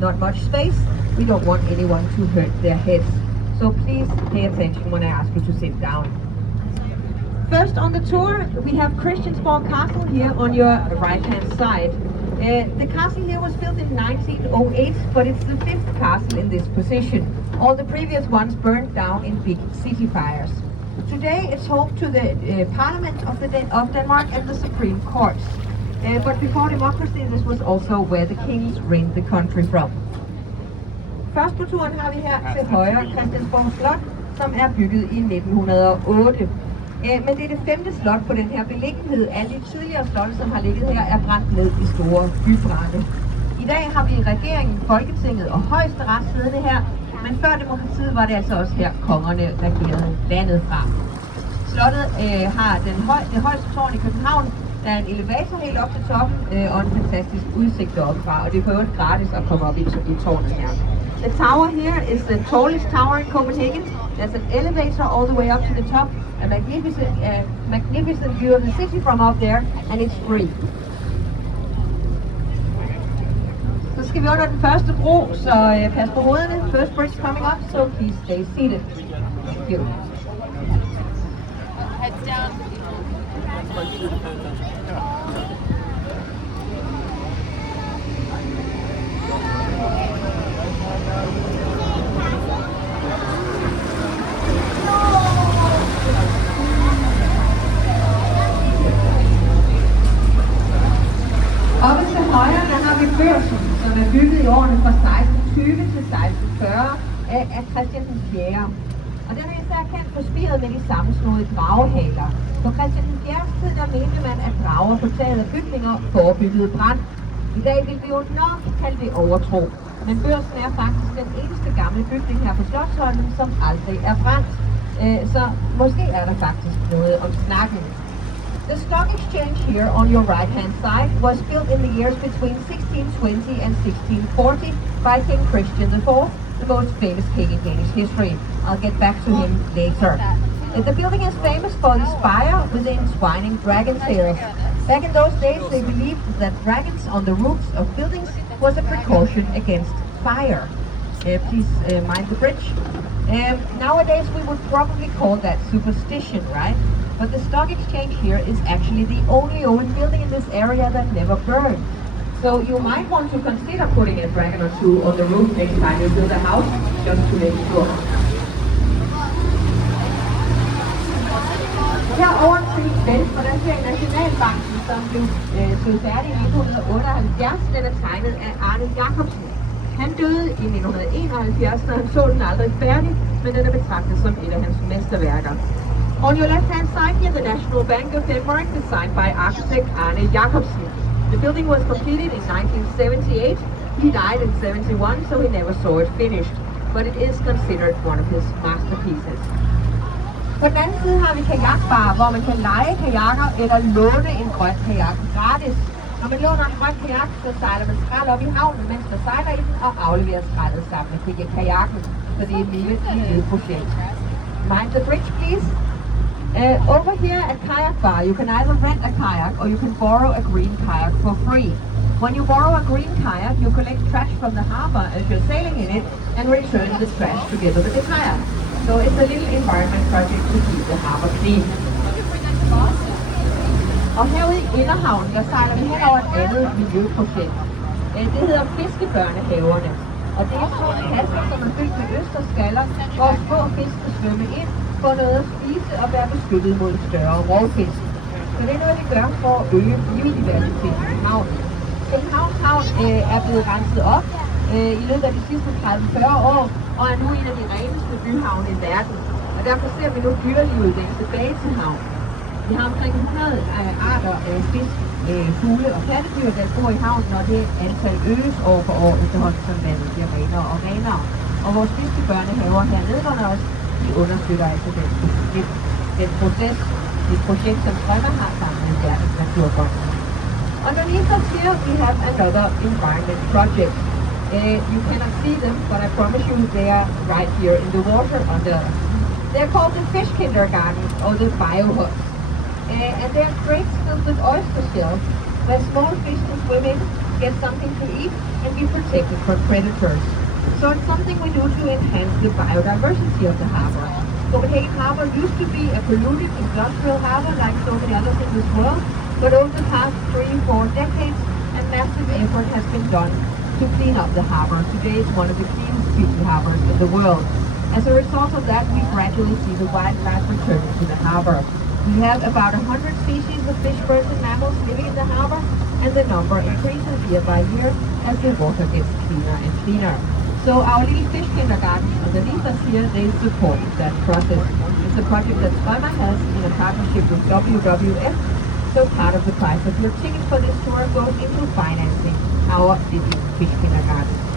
not much space. We don't want anyone to hurt their heads. So please pay attention when I ask you to sit down. First on the tour, we have Christiansborg Castle here on your right-hand side. The castle here was built in 1908, but it's the fifth castle in this position. All the previous ones burned down in big city fires. Today it's home to the Parliament of Denmark and the Supreme Court. But before democracy, this was also where the kings reigned the country from. Først på turen har vi her til højre Christiansborg Slot, som er bygget i 1908. Men det er det femte slot på den her beliggenhed. Alle de tidligere slotte, som har ligget her, er brændt ned i store bybrande. I dag har vi regeringen, Folketinget og Højesteret siddende her, men før demokratiet var det altså også her, kongerne regerede landet fra. Slottet har det højeste tårn i København. Der er en elevator helt op til toppen og en fantastisk udsigt deroppe fra, og det er for øvrigt gratis at komme op i tårnet her. The tower here is the tallest tower in Copenhagen. There's an elevator all the way up to the top, a magnificent view of the city from up there, and it's free. Så skal vi under den første bro, så pas på hovederne. First bridge coming up, so please stay seated. Thank you. Heads down. Oppe til højre, der har vi Børsen, som er bygget i årene fra 1620 til 1640 af Christian den 4. Og den er især kendt for spiret med de sammensnoede dragehaler. På Christian den 4. tid, der mente man, at drager på taget af bygninger forebyggede brand. I dag vil vi jo nok kalde det overtro. Men Børsen er faktisk den eneste gamle bygning her på Slotsholmen, som aldrig er brændt. Så måske er der faktisk noget om snakken. The stock exchange here on your right-hand side was built in the years between 1620 and 1640 by King Christian IV, the most famous king in Danish history. I'll get back to him later. The building is famous for the spire with the entwining dragon tails. Back in those days, they believed that dragons on the roofs of buildings was a precaution against fire. Please mind the bridge. Nowadays, we would probably call that superstition, right? But the stock exchange here is actually the only old building in this area that never burned. So you might want to consider putting a dragon or two on the roof next time you build a house, just to make sure. Herovre til venstre, der ser Nationalbanken, som blev stået færdig i 1978. Den er tegnet af Arne Jacobsen. Han døde i 1971, og han så den aldrig færdig, men den er betragtet som et af hans mesterværker. On your left-hand side here, the National Bank of Denmark, designed by architect Arne Jacobsen. The building was completed in 1978. He died in 71, so he never saw it finished. But it is considered one of his masterpieces. På den anden side har vi kajakbar, hvor man kan leje kajakker eller låne en grøn kajak gratis. Når man låner en grøn kajak, så sejler man skrald op i havnen, mens man sejler i den og afleverer skraldet sammen med kajakken. Så det er et miljøprojekt. Mind the bridge, please. Over here at Kayak Bar, you can either rent a kayak or you can borrow a green kayak for free. When you borrow a green kayak, you collect trash from the harbor as you're sailing in it and return the trash together with the kayak. So it's a little environment project to keep the harbor clean. Og herude i Inderhavnen, der sejler vi hen over et andet miljøprojekt. Det hedder Fiskebørnehaverne. Og det er små kasser, som er fyldt med øst og skaller, hvor små fisk kan svømme ind, få noget at spise og være beskyttet mod større rovfisk. Så det er noget, vi gør for at øge biodiversiteten i havnen. Københavns Havn er blevet renset op i løbet af de sidste 30-40 år, og er nu en af de reneste byhavne i verden. Og derfor ser vi nu dyrelivet vende tilbage til havnen. Vi har omkring 100 arter af fisk, fugle og pattedyr, der bor i havnen, og det antal øges år for år, efterhånden som vandet bliver renere og renere. Og vores fiskebørnehaver her nedenunder os, de understøtter altså den proces, et projekt, som Strømmer har sammen med Verdens Naturfond. Underneath us here, we have another environment project. You cannot see them, but I promise you they are right here in the water under us. They're called the fish kindergarten or the bio huts. And they are crates filled with oyster shells where small fish can swim in, get something to eat, and be protected from predators. So it's something we do to enhance the biodiversity of the harbor. Copenhagen Harbor used to be a polluted industrial harbor like so many others in this world, but over the past 3-4 decades, a massive effort has been done to clean up the harbor. Today it's one of the cleanest fishing harbors in the world. As a result of that, we gradually see the wildlife returning to the harbor. We have about 100 species of fish, birds and mammals living in the harbor, and the number increases year by year as the water gets cleaner and cleaner. So our little fish kindergarten underneath us here, they support that process. It's a project that Strömmer has in a partnership with WWF. So part of the price of your ticket for this tour goes into financing our little fish kindergarten.